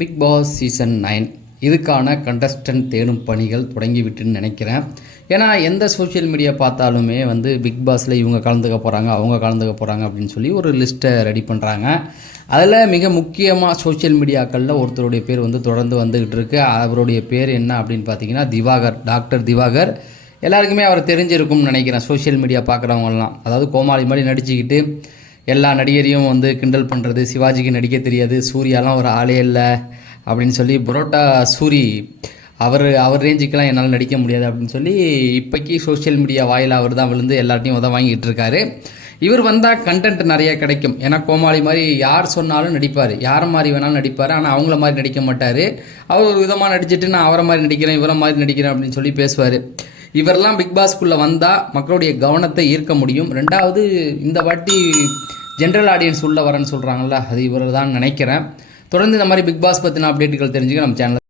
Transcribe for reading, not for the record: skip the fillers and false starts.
Big Boss season 9 இதுக்கான contestant தேடும் பணிகள் தொடங்கிவிட்டுன்னு நினைக்கிறேன். ஏன்னா எந்த சோஷியல் மீடியா பார்த்தாலுமே பிக் பாஸில் இவங்க கலந்துக்க போகிறாங்க, அவங்க கலந்துக்க போகிறாங்க அப்படின்னு சொல்லி ஒரு லிஸ்ட்டை ரெடி பண்ணுறாங்க. அதில் மிக முக்கியமாக சோஷியல் மீடியாக்களில் ஒருத்தருடைய பேர் தொடர்ந்து வந்துக்கிட்டு இருக்கு. அவருடைய பேர் என்ன அப்படின்னு பார்த்தீங்கன்னா திவாகர், டாக்டர் திவாகர். எல்லாருக்குமே அவர் தெரிஞ்சிருக்கும்னு நினைக்கிறேன். சோஷியல் மீடியா பார்க்குறவங்கலாம், அதாவது கோமாளி மாதிரி நடிச்சுக்கிட்டு எல்லா நடிகரையும் கிண்டல் பண்ணுறது, சிவாஜிக்கு நடிக்க தெரியாது, சூர்யாலாம் ஒரு ஆளே இல்லை அப்படின்னு சொல்லி, புரோட்டா சூரி அவர் ரேஞ்சுக்கெலாம் என்னால் நடிக்க முடியாது அப்படின்னு சொல்லி இப்போக்கி சோஷியல் மீடியா வாயில் அவர் தான் விழுந்து எல்லாத்தையும் வாங்கிட்டு இருக்காரு. இவர் வந்தால் கண்டென்ட் நிறைய கிடைக்கும். ஏன்னா கோமாளி மாதிரி யார் சொன்னாலும் நடிப்பார், யாரை மாதிரி வேணாலும் நடிப்பார். ஆனால் அவங்கள மாதிரி நடிக்க மாட்டார். அவர் ஒரு விதமாக நடிச்சுட்டு நான் அவரை மாதிரி நடிக்கிறேன், இவரை மாதிரி நடிக்கிறேன் அப்படின்னு சொல்லி பேசுவார். இவரெல்லாம் பிக் பாஸ்க்குள்ளே வந்தால் மக்களுடைய கவனத்தை ஈர்க்க முடியும். ரெண்டாவது, இந்த வாட்டி ஜென்ரல் ஆடியன்ஸ் உள்ளே வரேன்னு சொல்கிறாங்கல்ல, அது இவர் தான் நினைக்கிறேன். தொடர்ந்து இந்த மாதிரி பிக் பாஸ் பற்றின அப்டேட்டுகள் தெரிஞ்சுக்க நம்ம சேனல்